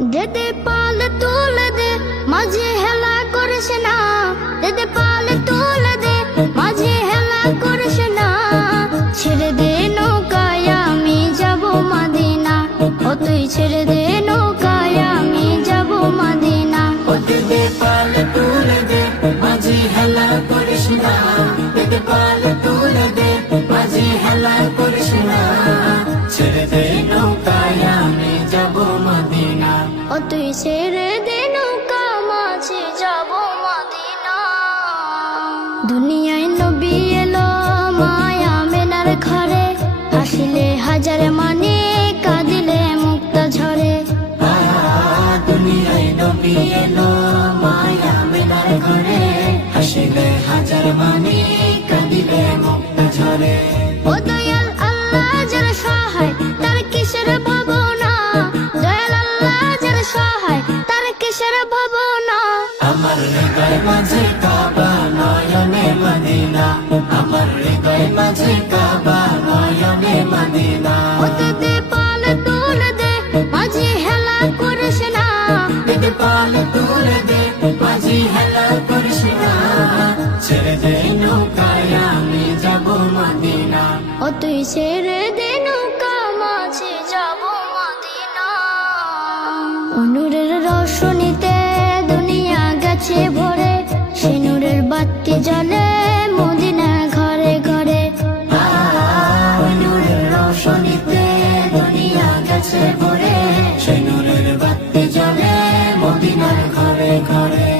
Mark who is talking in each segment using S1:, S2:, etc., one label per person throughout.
S1: দেদে পালে তুলে দে, মাঝে হেলা করিস না। দেদে পালে তুলে দে, মাঝে হেলা করিস না। ছেড়ে দে নৌকায় আমি যাব মাদিনা। ও তুই ছেড়ে দে নৌকায় আমি যাব মাদিনা।
S2: ওতে দে পাল তুলে দে, মাঝি হেলা করিস না। দে পাল
S1: ও তুই ছেড়ে দে নৌকা যাব মাদিনা। দুনিয়ায় নবী এলো মায়া মেনার ঘরে হাসিলে হাজার মানে কাঁদিলে মুক্ত ঝরে
S2: দুনিয়ায় নবী এলো মায়া মেলার ঘরে হাজার মানি
S1: কিসের ভাবনা।
S2: আমার হৃদয় মাঝে কাবা নয়নে মদিনা। আমার হৃদয় মাঝে কাবা নয়নে মদিনা।
S1: ওতে পাল তুলে দে মাঝে হেলা করিস না।
S2: দিতে পাল তুলে দে মাঝি হেলা করিস না। ছেড়ে দে নৌকায় আমি যাব মদিনা।
S1: ও তুই ছেড়ে দে নৌকা মাঝে যাব মদিনা। অনুরের রোশনীতে দুনিয়া গেছে ভরে সে নূরের বাতি জ্বলে মদিনা ঘরে ঘরে।
S2: ওই নূরের রোশনীতে দুনিয়া গেছে ভরে সে নূরের বাতি মদিনার ঘরে ঘরে।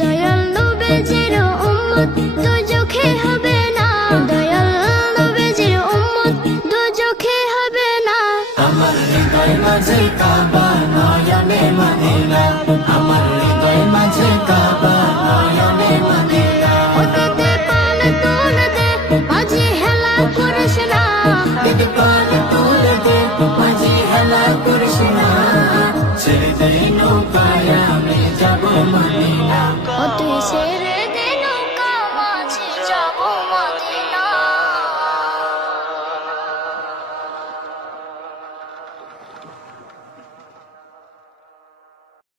S1: দয়াল নবেজির উম্মত দুজখে হবে না। দয়াল নবেজির উম্মত দুজখে হবে না।
S2: আমার হৃদয় মাঝে কাবা নৌকায় আমি যাব মদিনা ও তুই